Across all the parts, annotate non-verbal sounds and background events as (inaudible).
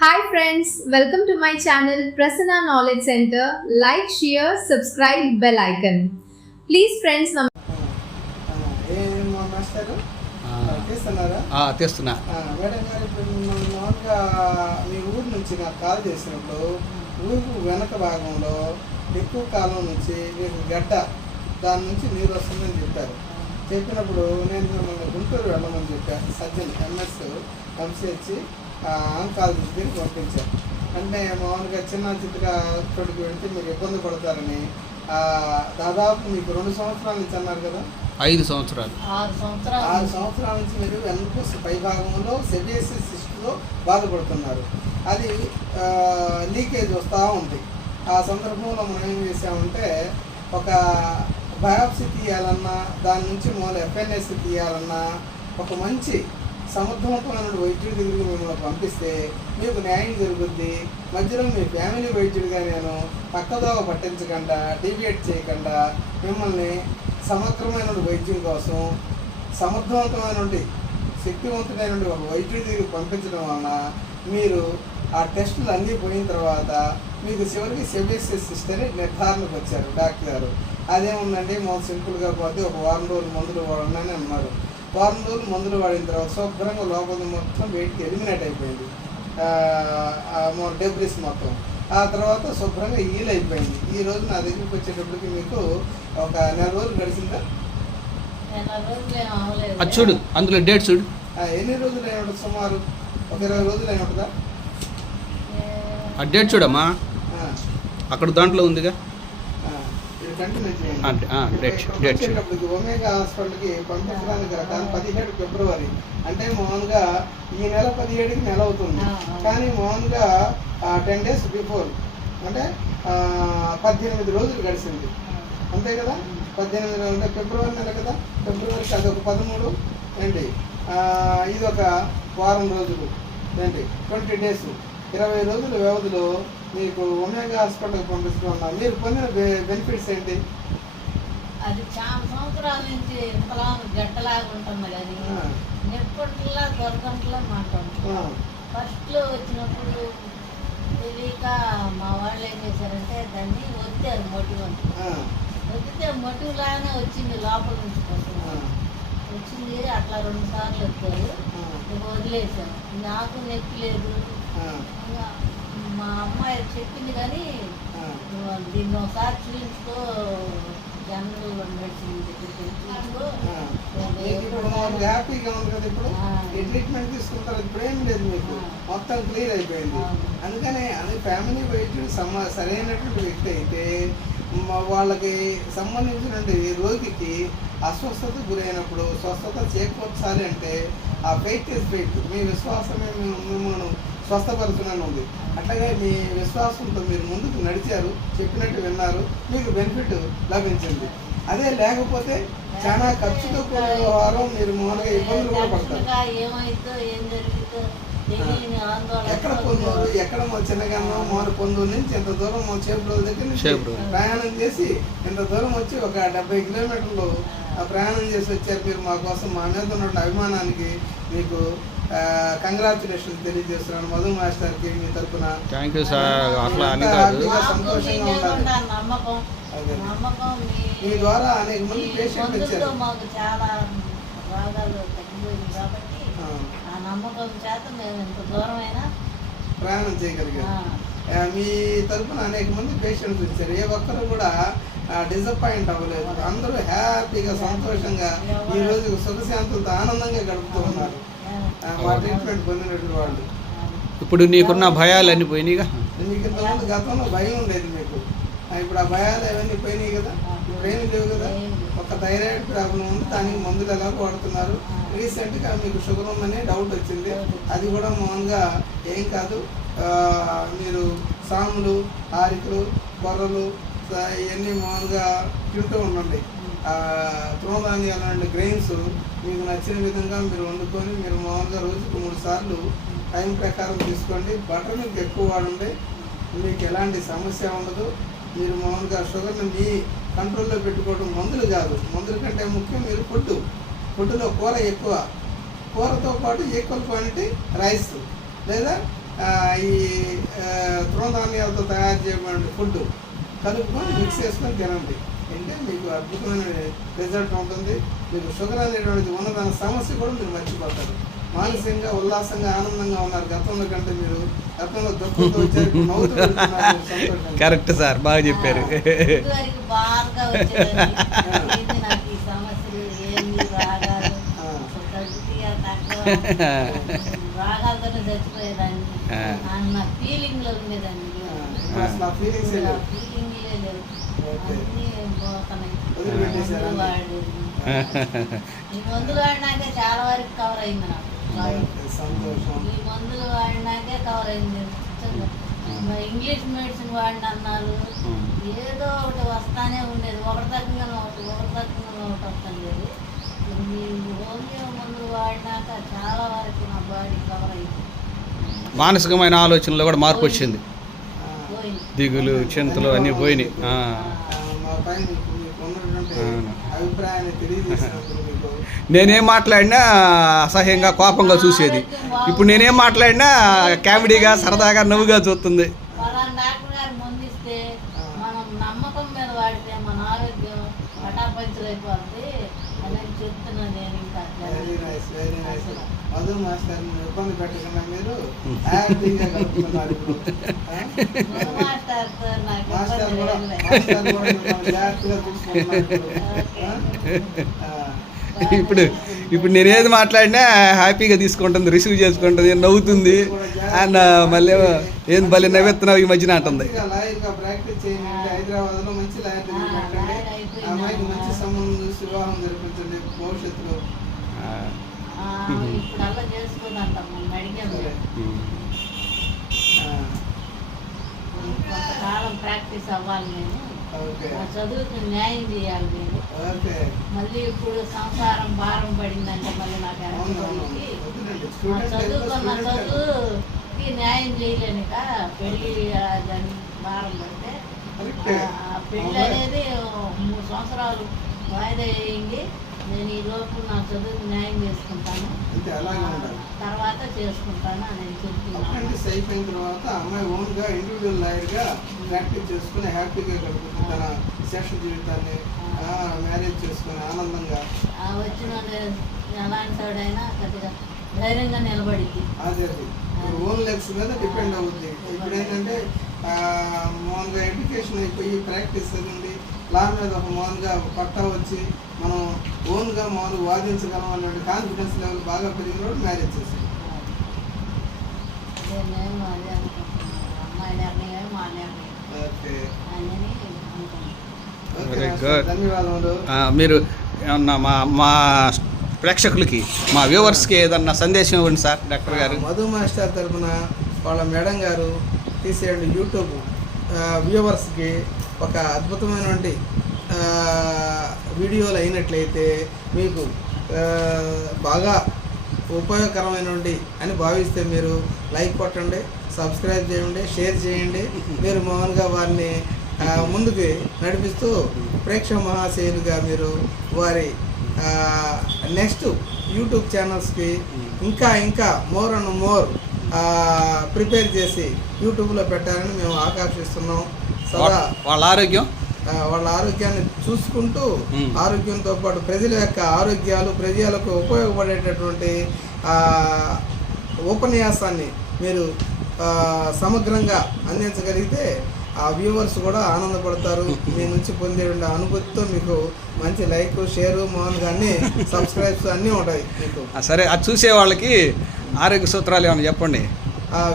Hi friends, welcome to my channel Prasanna Knowledge Center. Like, share, subscribe, bell icon. Please friends, nam- ఏం మా master ఆ, చేస్తున్నారా? ఆ, తెస్తున్నా madam గారు ఇప్పుడు మిమ్మల్ని మామూలుగా మీ ఊరు నుంచి నాకు కాల్ చేసినప్పుడు ఊరు వెనక భాగంలో ఎక్కువ కాలం నుంచి మీకు గడ్డ దాని నుంచి నీరు వస్తుందని చెప్పారు. చెప్పినప్పుడు నేను మిమ్మల్ని గుంటూరు వెళ్ళమని చెప్పాను. సజ్జన్ ఎంఎస్ ఎంసీహెచ్ ఆంకాలజీ దగ్గరికి పంపించాను అంటే మామూలుగా చిన్న చిన్నగా చోటుకి వెళ్తే మీరు ఇబ్బంది పడతారని ఆ, దాదాపు మీకు రెండు సంవత్సరాల నుంచి అన్నారు కదా? ఐదు సంవత్సరాలు. ఆరు ఆరు సంవత్సరాలు సంవత్సరాల నుంచి మీరు వెనుక పై భాగంలో సెబిఎస్సి సిస్ట్లో బాధపడుతున్నారు. అది లీకేజ్ వస్తూ ఉంది. ఆ సందర్భంలో మనం ఏం చేసామంటే ఒక బయాప్సీ తీయాలన్నా దాని నుంచి మూల ఎఫ్ఎన్ఎస్ తీయాలన్నా ఒక మంచి సమర్థవంతమైన వైద్యుడి దగ్గరికి మిమ్మల్ని పంపిస్తే మీకు న్యాయం జరుగుద్ది. మధ్యలో మీ ఫ్యామిలీ వైద్యుడిగా నేను పక్కదోవ పట్టించకుండా డివియేట్ చేయకుండా మిమ్మల్ని సమగ్రమైన వైద్యం కోసం సమర్థవంతమైనటువంటి శక్తివంతుడైన ఒక వైద్యుడి దగ్గరికి పంపించడం వలన మీరు ఆ టెస్టులు అన్నీ పోయిన తర్వాత మీకు చివరికి సెబిఎస్ఎస్ సిస్టర్ నిర్ధారణకు వచ్చారు డాక్టర్ గారు. అదేముందండి? మాకు సింపుల్గా పోతే ఒక వారం రోజులు మందులు వాడండి అన్నారు. వారం రోజులు మందులు వాడిన తర్వాత శుభ్రంగా లోపల మొత్తం వెయిట్కి ఎలిమినేట్ అయిపోయింది. డెబ్రిస్ మొత్తం. ఆ తర్వాత శుభ్రంగా హీల్ అయిపోయింది. ఈ రోజు నా దగ్గరికి వచ్చేటప్పటికి మీకు ఒక నెల రోజులు గడిచిందా? నెల రోజులు ఏం అవ్వలేదు. అది చూడు అందులో డేట్ చూడు. ఆ, ఎన్ని రోజులు అయిన ఉంటుంది? సుమారు ఒక ఇరవై రోజులు అయిన ఉంటుందా? ఆ డేట్ చూడమ్మా. ఆ, అక్కడ దాంట్లో ఉందిగా ఆ, ఇది కంటిన్యూ చేయండి. అంటే, ఆ, డేట్ ఒమేగా హాస్పిటల్కి పంపించడానికి కానీ పదిహేడు ఫిబ్రవరి. అంటే మామూలుగా ఈ నెల పదిహేడుకి నెల అవుతుంది. కానీ మామూలుగా టెన్ డేస్ బిఫోర్. అంటే పద్దెనిమిది రోజులు గడిచింది. అంతే కదా? పద్దెనిమిది రోజులు అంటే ఫిబ్రవరి నెల కదా? ఫిబ్రవరికి అదొక పదమూడు ఏంటి? ఆ, ఇది ఒక వారం రోజులు ఏంటి? Twenty days. ఇరవై రోజుల వ్యవధిలో మీకు ఒమేగా హాస్పిటల్కి పంపిస్తున్నాం మీరు పొందిన బెనిఫిట్స్ ఏంటి? అది చాలా సంవత్సరాల నుంచి ఇంతలా గడ్డలాగా ఉంటుంది కానీ ఆ, నెప్పట్లా దొరకంట్లా మాట్లాడు. ఆ, ఫస్ట్లో వచ్చినప్పుడు తెలియక మా వాళ్ళు ఏం చేశారంటే దాన్ని ఒత్తారు మొటివ్ అని ఒత్తితే మొటివ్ లాగానే వచ్చింది లోపల నుంచి ఆ, వచ్చింది అట్లా రెండు సార్లు వచ్చారు వదిలేసాం. నాకు నొప్పి లేదు. మా అమ్మాయి చెప్పింది కానీ దీన్ని ఒకసారి చూపించుకో జనరల్ మెడిసిన్ హ్యాపీగా ఉంది కదా ఇప్పుడు. ఈ ట్రీట్మెంట్ తీసుకుంటారు ఇప్పుడు లేదు మీకు. మొత్తం క్లియర్ అయిపోయింది. అందుకనే అది ఫ్యామిలీ వైద్యుడు సమ సరైనటువంటి వ్యక్తి అయితే వాళ్ళకి సంబంధించినటువంటి రోగికి అస్వస్థత గురైనప్పుడు స్వస్థత చేకూర్చాలి అంటే ఆ ఫెయిత్ ఇస్ ఫెయిత్ మీ విశ్వాసమే మేము- మిమ్మల్ని స్వస్థపరచునని ఉంది. అట్లాగే మీ విశ్వాసంతో మీరు ముందుకు నడిచారు చెప్పినట్టు విన్నారు మీకు బెనిఫిట్ లభించింది. అదే లేకపోతే చాలా ఖర్చుతో కూడిన వ్యవహారం మీరు మామూలుగా ఇబ్బందులు కూడా పడతారు. ఎక్కడ పొందూరు ఎక్కడ మా చిన్నగానో మారు పొందూరు నుంచి ఇంత దూరం మా చేపల దగ్గర నుంచి చేబ్రోలు. ప్రయాణం చేసి ఇంత దూరం వచ్చి ఒక డెబ్బై కిలోమీటర్లు ఆ ప్రయాణం చేసి వచ్చారు మీరు మా కోసం మా మీద ఉన్న అభిమానానికి మీకు కంగ్రాచులేషన్స్ తెలియజేస్తున్నాను. మధు మాస్టర్కి మీ తరపున. థ్యాంక్ యూ సార్ అట్లా అని కాదు. సంతోషంగా నమ్మకం. నమ్మకం మీ ద్వారా అనేక మంది మందులతో వచ్చారు. మాకు చాలా రోగాలు తగ్గిపోయింది కాబట్టి ఆ, నమ్మకం చేత మేము ఇంత దూరమైనా ప్రయాణం ఆ, మీ తరపున అనేక మంది పేషెంట్స్ వచ్చారు. ఏ ఒక్కరు కూడా డిసప్పాయింట్ అవ్వలేదు. అందరూ హ్యాపీగా సంతోషంగా ఈ రోజు సుఖశాంతులతో ఆనందంగా గడుపుతూ ఉన్నారు. మా ట్రీట్మెంట్ పొందినటువంటి వాళ్ళు. ఇప్పుడు నీకున్న భయాలు అన్నీ పోయినాయిగా మీకు ఇంతకుముందు గతంలో భయం ఉండేది మీకు. ఇప్పుడు ఆ భయాలు అవన్నీ పోయినాయి కదా? ఏమీ లేవు కదా? ఒక థైరాయిడ్ ప్రాబ్లం ఉంది దానికి మందులు ఎలా వాడుతున్నారు. రీసెంట్గా మీకు షుగర్ ఉందని డౌట్ వచ్చింది. అది కూడా మామూలుగా ఏం కాదు. మీరు సాములు ఆరికలు బొర్రలు స- ఇవన్నీ మామూలుగా తింటూ ఉండండి. తృణధాన్యాలు అండ్ గ్రెయిన్స్ మీకు నచ్చిన విధంగా మీరు వండుకొని మీరు మామూలుగా రోజుకు మూడు సార్లు టైం ప్రకారం తీసుకోండి. బటర్ మిల్క్ ఎక్కువ వాడండి. మీకు ఎలాంటి సమస్య ఉండదు. మీరు మామూలుగా షుగర్ని మీ కంట్రోల్లో పెట్టుకోవడం మందులు కాదు. మందుల కంటే ముఖ్యం మీరు ఫుడ్ ఫుడ్లో కూర ఎక్కువ. కూరతో పాటు ఈక్వల్ క్వాంటిటీ రైస్ లేదా ఈ తృణధాన్యాలతో తయారు చేయబడిన ఫుడ్ కలుపుకొని మిక్స్ చేసుకొని తినండి. అంటే మీకు అద్భుతమైన రిజల్ట్ ఉంటుంది. మీకు షుగర్ అనేటువంటిది ఉన్నదాని సమస్య కూడా మీరు మర్చిపోతారు. మానసికంగా ఉల్లాసంగా ఆనందంగా ఉన్నారు. గతంలో కంటే మీరు గతంలో దుఃఖంతో వచ్చారు. కరెక్ట్ సార్ బాగా చెప్పారు. ఫీలింగ్ ఫీలింగ్స్ (laughs) ఈ మందులు వాడినాకే చాలా వరకు కవర్ అయింది నాకు. ఈ మందులు వాడినాకే కవర్ అయింది. ఇంగ్లీష్ మెడిసిన్ వాడిన అన్నారు ఏదో ఒకటి వస్తానే ఉండేది. ఒకటి తగ్గగానే ఒకటి ఒకటి తగ్గగానే ఒకటి వస్తుంది ఈ హోమియో మందులు వాడినాక చాలా వరకు నా బాడీ కవర్ అయింది. మానసికమైన ఆలోచనలో కూడా మార్పు వచ్చింది. దిగులు చింతలు అన్నీ పోయినాయి. నేనేం మాట్లాడినా అసహ్యంగా కోపంగా చూసేది. ఇప్పుడు నేనేం మాట్లాడినా కామెడీగా సరదాగా నవ్వుగా చూస్తుంది. మధు మాస్టర్ హ్యాపీగా ఇప్పుడు మాస్టర్ కూడా మాస్టర్ కూడా జాగ్రత్తగా ఇప్పుడు. ఆ? ఇప్పుడు నేను ఏది మాట్లాడినా హ్యాపీగా తీసుకుంటుంది రిసీవ్ చేసుకుంటుంది నవ్వుతుంది అండ్ మళ్ళీ ఏం భలే నవ్వెత్తున్నావు ఈ మధ్యన అంటుంది హైదరాబాద్లో మంచి లాయర్ దగ్గర ఆ, పెట్టండి లాయర్ అయిపోయింది. ఆ అమ్మాయికి మంచి సంబంధం చూసి వివాహం జరిపించండి భవిష్యత్తులో ఆ, ఆ, ఇప్పుడు అలా చేసుకుందంటాం మొన్న అడిగాను సరే. ఆ, కొంతకాలం ప్రాక్టీస్ అవ్వాలి నేను నా చదువుకి న్యాయం చేయాలి నేను మళ్ళీ ఇప్పుడు సంసారం భారం పడిందంటే మళ్ళీ నాకు లైఫ్లో చదువుకున్న. చదువుకి న్యాయం చేయలేనిక పెళ్ళి దాన్ని భారం పడితే పెళ్ళి అనేది మూడు సంవత్సరాలు వాయిదా వేయండి. నేను ఈ లోపు నా చదువుకి న్యాయం చేసుకుంటాను. తర్వాత చేసుకుంటాను అని నేను చెప్తున్నాను. అప్రెంటిస్ అయిపోయిన తర్వాత అమ్మాయి ఓన్గా ఇండివిజువల్ లాయర్గా ప్రాక్టీస్ చేసుకుని హ్యాపీగా గడుపుతుంది తన జీవితాన్ని మ్యారేజ్ చేసుకుని ఆనందంగా. ఆ వచ్చిన ఎలాంటి వాడైనా కొద్దిగా ధైర్యంగా నిలబడిద్ది. అదే అది. ఓన్ లెగ్స్ మీద డిపెండ్ అవుద్ది. ఇప్పుడు ఏంటంటే మామూలుగా ఎడ్యుకేషన్ అయిపోయి ప్రాక్టీస్ అది లా మీద ఒక మామూలుగా పట్టా వచ్చి మనం ఓన్గా మామూలుగా వాదించగలం అనే కాన్ఫిడెన్స్ లెవెల్ బాగా పెరిగినప్పుడు మ్యారేజ్ చేసాం అదే నేను అదే అనుకుంటున్నాను. అమ్మాయి నిర్ణయం మా నిర్ణయం ఓకే. అని అనుకుంటున్నాను. Okay Very master. good. ధన్యవాదములు. ఆ, మీరు ఏమన్నా మా మా ప్రేక్షకులకి మా వ్యూవర్స్కి ఏదన్నా సందేశం ఇవ్వండి సార్ డాక్టర్ గారు? మధు మాస్టర్ తరపున వాళ్ళ మేడం గారు తీసేయండి యూట్యూబ్ వ్యూవర్స్కి ఒక అద్భుతమైనటువంటి వీడియోలు అయినట్లయితే మీకు బాగా ఉపయోగకరమైనటువంటి అని భావిస్తే మీరు లైక్ కొట్టండి సబ్స్క్రైబ్ చేయండి షేర్ చేయండి. మీరు మామూలుగా వారిని ముందుకు నడిపిస్తూ ప్రేక్షక మహాశైలుగా మీరు వారి నెక్స్ట్ యూట్యూబ్ ఛానల్స్కి ఇంకా ఇంకా మోర్ అండ్ మోర్ ప్రిపేర్ చేసి యూట్యూబ్లో పెట్టాలని మేము ఆకాంక్షిస్తున్నాం. సదా వాళ్ళ ఆరోగ్యం? వాళ్ళ ఆరోగ్యాన్ని చూసుకుంటూ. ఆరోగ్యంతో పాటు ప్రజల యొక్క ఆరోగ్యాలు ప్రజలకు ఉపయోగపడేటటువంటి ఉపన్యాసాన్ని మీరు సమగ్రంగా అందించగలిగితే ఆ వ్యూవర్స్ కూడా ఆనందపడతారు. (laughs) మీ నుంచి పొందే అనుభూతితో మీకు మంచి లైక్ షేరు మామూలుగా అన్ని సబ్స్క్రైబ్స్ అన్నీ ఉంటాయి మీకు. సరే అది చూసే వాళ్ళకి ఆరోగ్య సూత్రాలు ఏమైనా చెప్పండి.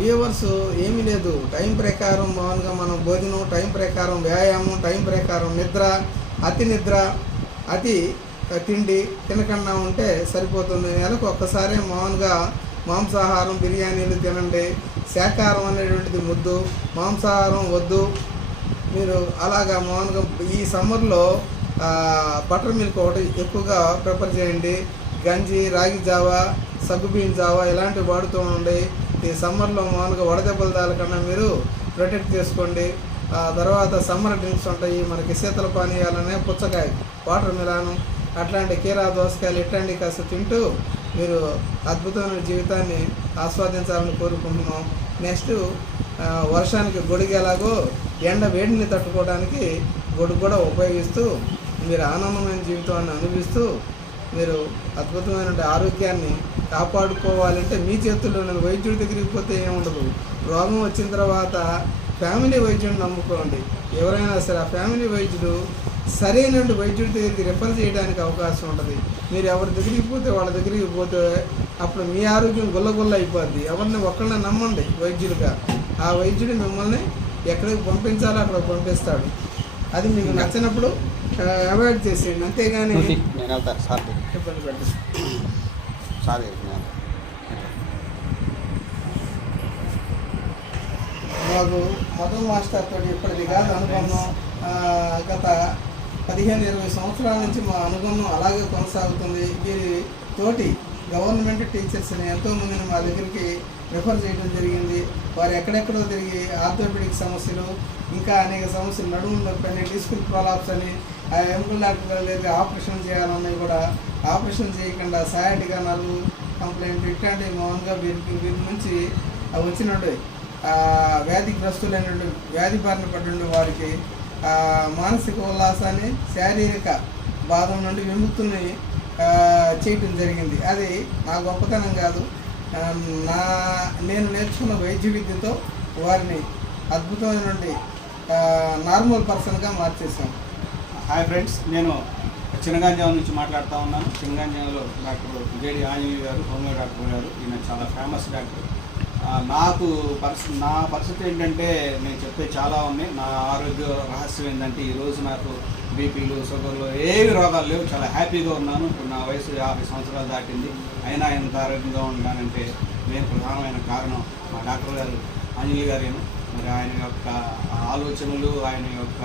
వ్యూవర్స్ ఏమీ లేదు. టైం ప్రకారం మామూలుగా మనం భోజనం టైం ప్రకారం వ్యాయామం టైం ప్రకారం నిద్ర అతి నిద్ర అతి తిండి తినకుండా ఉంటే సరిపోతుంది. నెలకు ఒక్కసారి మామూలుగా మాంసాహారం బిర్యానీలు తినండి. శాకాహారం అనేటువంటిది ముద్దు. మాంసాహారం వద్దు. మీరు అలాగా మామూలుగా ఈ సమ్మర్లో బటర్ మిల్క్ ఒకటి ఎక్కువగా ప్రిఫర్ చేయండి. గంజి రాగి జావా సగ్గుబియ్యం జావా ఇలాంటివి వాడుతూ ఉండి ఈ సమ్మర్లో మామూలుగా వడదెబ్బలు తాలకన్నా మీరు ప్రొటెక్ట్ చేసుకోండి ఆ తర్వాత సమ్మర్ డ్రింక్స్ ఉంటాయి. మనకి శీతల పానీయాలనే పుచ్చకాయ వాటర్ మిలాను అట్లాంటి కీరా దోసకాయలు ఇట్లాంటివి కాస్త తింటూ మీరు అద్భుతమైన జీవితాన్ని ఆస్వాదించాలని కోరుకుంటున్నాం. నెక్స్ట్ వర్షానికి గొడుగు ఎలాగో ఎండ వేడిని తట్టుకోవడానికి గొడుగు కూడా ఉపయోగిస్తూ మీరు ఆనందమైన జీవితాన్ని అనుభవిస్తూ మీరు అద్భుతమైన ఆరోగ్యాన్ని కాపాడుకోవాలంటే మీ చేతుల్లో నేను వైద్యుడి దగ్గరికి పోతే ఏముండదు. రోగం వచ్చిన తర్వాత ఫ్యామిలీ వైద్యుడిని నమ్ముకోండి. ఎవరైనా సరే ఆ ఫ్యామిలీ వైద్యుడు సరైన వైద్యుడి దగ్గరికి రిఫర్ చేయడానికి అవకాశం ఉంటుంది. మీరు ఎవరి దగ్గరికి పోతే వాళ్ళ దగ్గరికి పోతే అప్పుడు మీ ఆరోగ్యం గుల్లగుల్ల అయిపోద్ది. ఎవరిని ఒక్కళ్ళని నమ్మండి వైద్యుడిగా. ఆ వైద్యుడు మిమ్మల్ని ఎక్కడికి పంపించాలో అక్కడికి పంపిస్తాడు. అది మీకు నచ్చినప్పుడు అవాయిడ్ చేసేయండి. అంతేగాని నేను వెళ్తాను సార్ ఇబ్బంది పెట్టండి సార్ మాకు మధు మాస్టర్ తోటి ఇప్పటిది కాదు అనుబంధం గత పదిహేను ఇరవై సంవత్సరాల నుంచి మా అనుబంధం అలాగే కొనసాగుతుంది. వీరి తోటి గవర్నమెంట్ టీచర్స్ని ఎంతోమందిని మా దగ్గరికి రిఫర్ చేయడం జరిగింది. వారు ఎక్కడెక్కడో తిరిగి ఆర్థోపెడిక్ సమస్యలు ఇంకా అనేక సమస్యలు నడుము నొప్పి అని డిస్కుల్ ప్రాలాప్స్ అని ఆ ఎముకల డాక్టర్ ఆపరేషన్ చేయాలన్నవి కూడా. ఆపరేషన్ చేయకుండా సయాటిగా నలుగు కంప్లైంట్ ఇట్లాంటివి మామూలుగా వీరికి వీరి నుంచి వచ్చినట్టు ఆ, వ్యాధిగ్రస్తులైన వ్యాధి బారిన పడి వారికి మానసిక ఉల్లాసాన్ని శారీరక బాధ నుండి విముక్తుల్ని చేయటం జరిగింది. అది నా గొప్పతనం కాదు. నా నేను నేర్చుకున్న వైద్య విద్యతో వారిని అద్భుతమైనటువంటి నార్మల్ పర్సన్గా మార్చేసాం హాయ్ ఫ్రెండ్స్ నేను చినగంజాం నుంచి మాట్లాడుతూ ఉన్నాను. చినగాంజావంలో డాక్టర్ జేడి ఆంజనేయ గారు హోమియో డాక్టర్ గారు ఈయన చాలా ఫేమస్ డాక్టర్. నాకు పరిస్థితి నా పరిస్థితి ఏంటంటే నేను చెప్పే చాలా ఉన్నాయి. నా ఆరోగ్య రహస్యం ఏంటంటే ఈరోజు నాకు బీపీలు షుగర్లు ఏవి రోగాలు లేవు. చాలా హ్యాపీగా ఉన్నాను. ఇప్పుడు నా వయసు యాభై సంవత్సరాలు దాటింది. అయినా ఇంత ఆరోగ్యంగా ఉన్నానంటే నేను ప్రధానమైన కారణం మా డాక్టర్ గారు ఆంజనేయ గారేను మరి ఆయన యొక్క ఆలోచనలు ఆయన యొక్క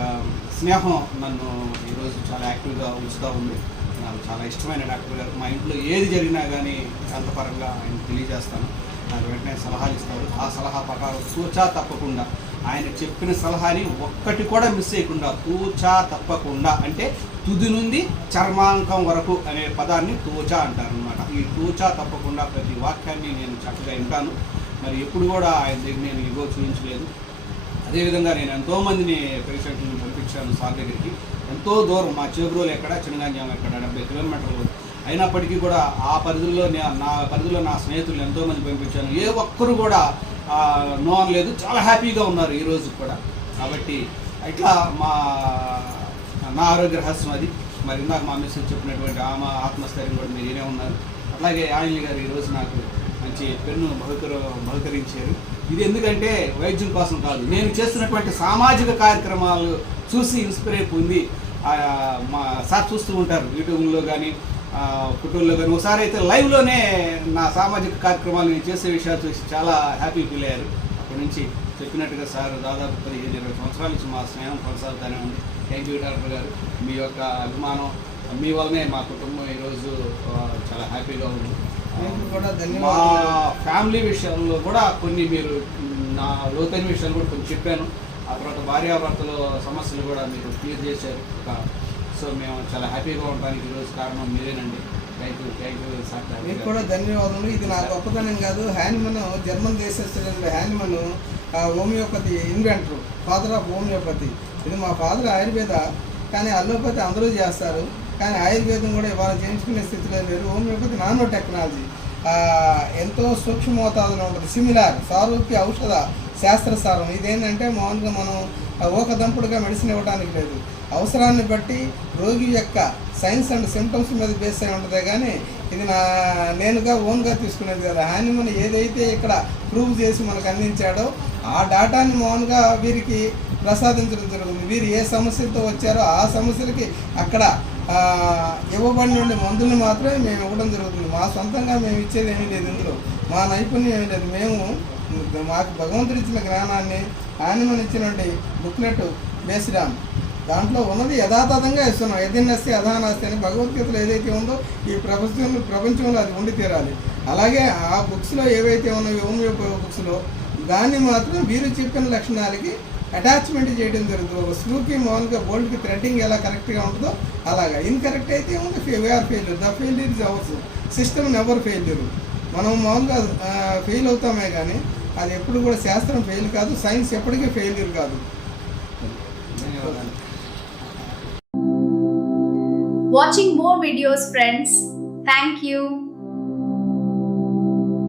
స్నేహం నన్ను ఈరోజు చాలా యాక్టివ్గా ఉంచుతూ ఉంది. నాకు చాలా ఇష్టమైన డాక్టర్ గారు. మా ఇంట్లో ఏది జరిగినా కానీ అంతపరంగా ఆయన తెలియజేస్తాను. నాకు వెంటనే సలహాలు ఇస్తారు. ఆ సలహా ప్రకారం తూచా తప్పకుండా ఆయన చెప్పిన సలహాని ఒక్కటి కూడా మిస్ చేయకుండా తూచా తప్పకుండా అంటే తుది నుండి చర్మాంకం వరకు అనే పదాన్ని తూచా అంటారు అనమాట ఈ తూచా తప్పకుండా ప్రతి వాక్యాన్ని నేను చక్కగా వింటాను. మరి ఎప్పుడు కూడా ఆయన దగ్గర నేను ఇగో చూపించలేదు. అదేవిధంగా నేను ఎంతోమందిని పేషెంట్లను పంపించాను సార్ దగ్గరికి. ఎంతో దూరం మా చేబ్రోలు ఎక్కడ చిన్నగాంజాం ఎక్కడ డెబ్బై కిలోమీటర్లు అయినప్పటికీ కూడా ఆ పరిధిలో నా పరిధిలో నా స్నేహితులు ఎంతోమంది పంపించాను ఏ ఒక్కరు కూడా నో అనలేదు. చాలా హ్యాపీగా ఉన్నారు ఈ రోజు కూడా. కాబట్టి ఇట్లా మా నా ఆరోగ్య రహస్యం అది. మరి ఇందాక మా మిస్సెస్ చెప్పినటువంటి ఆమె ఆత్మస్థైర్యం కూడా మీరేనే ఉన్నారు. అట్లాగే ఆంజలి గారు ఈరోజు నాకు మంచి పెన్ను బహుకర బహుకరించారు ఇది ఎందుకంటే వైద్యం కోసం కాదు. నేను చేస్తున్నటువంటి సామాజిక కార్యక్రమాలు చూసి ఇన్స్పైర్ ఉంది ఆ, మా సార్ చూస్తూ ఉంటారు. యూట్యూబ్లో కానీ ఫోటోల్లో కానీ ఒకసారి అయితే లైవ్లోనే నా సామాజిక కార్యక్రమాలు నేను చేసే విషయాలు చూసి చాలా హ్యాపీ ఫీల్ అయ్యారు. అప్పటి నుంచి చెప్పినట్టుగా సార్ దాదాపు పదిహేను ఇరవై సంవత్సరాల నుంచి మా స్నేహం కొనసాగుతూనే ఉంది. థ్యాంక్ యూ డాక్టర్ గారు. మీ యొక్క అభిమానం మీ వల్లనే మా కుటుంబం ఈరోజు చాలా హ్యాపీగా ఉంది. మా ఫ్యామిలీ విషయంలో కూడా కొన్ని మీరు నా లోతైన విషయాలు కూడా కొన్ని చెప్పాను. ఆ తర్వాత భార్యాభర్తల సమస్యలు కూడా మీరు క్లియర్ చేశారు. ఒక సో మేము చాలా హ్యాపీగా ఉండడానికి ఈరోజు కారణం మీరేనండి. Thank you thank you sir. మీకు కూడా ధన్యవాదాలు ఇది నా గొప్పతనం కాదు. Hahnemann German దేశస్తుడైన Hahnemann homeopathy inventor father of homeopathy. ఇది మా ఫాదర్ ఆయుర్వేద కానీ అల్లోపతి అందరూ చేస్తారు. కానీ ఆయుర్వేదం కూడా ఇవాళ చేయించుకునే స్థితిలో లేరు. హోమియోపతి నానో టెక్నాలజీ ఎంతో సూక్ష్మ మోతాదులో ఉంటుంది. సిమిలార్ సారూప్య ఔషధ శాస్త్రసారం. ఇదేంటంటే మామూలుగా మనం ఆ, ఊకదంపుడుగా మెడిసిన్ ఇవ్వడానికి లేదు. అవసరాన్ని బట్టి రోగి యొక్క సైన్స్ అండ్ సిమ్టమ్స్ మీద బేస్ అయి ఉంటుంది కానీ ఇది నా నేనుగా ఓన్గా తీసుకునేది కదా. హానిమన్ ఏదైతే ఇక్కడ ప్రూవ్ చేసి మనకు అందించాడో ఆ డాటాని మామూలుగా వీరికి ప్రసాదించడం జరుగుతుంది. వీరు ఏ సమస్యలతో వచ్చారో ఆ సమస్యలకి అక్కడ ఇవ్వబడిన మందుల్ని మాత్రమే మేము ఇవ్వడం జరుగుతుంది. మా సొంతంగా మేము ఇచ్చేది ఏమీ లేదు ఇందులో. మా నైపుణ్యం ఏమీ లేదు. మేము మాకు భగవంతుడు ఇచ్చిన జ్ఞానాన్ని ఆనిమన్ ఇచ్చినటువంటి బుక్లెట్ బేస్డాన్ దాంట్లో ఉన్నది యథాతథంగా ఇస్తున్నాం. యథినస్తి యథానాస్తి అని భగవద్గీతలో ఏదైతే ఉందో ఈ ప్రపంచంలో ప్రపంచంలో అది ఉండి తీరాలి. అలాగే ఆ బుక్స్లో ఏవైతే ఉన్నాయో హోమియో బుక్స్లో దాన్ని మాత్రం వీరు చెప్పిన లక్షణాలకి అటాచ్మెంట్ చేయడం జరుగుతుంది. ఒక స్క్రూకి మామూలుగా బోల్ట్కి థ్రెడ్డింగ్ ఎలా కరెక్ట్గా ఉంటుందో అలాగా. ఇన్కరెక్ట్ అయితే ఉంది we are failure the failure is ours system never failure మనం మామూలుగా ఫెయిల్ అవుతామే కానీ అది ఎప్పుడు కూడా శాస్త్రం ఫెయిల్ కాదు సైన్స్ ఎప్పటికీ ఫెయిల్యూర్ కాదు. Watching more videos, friends. Thank you.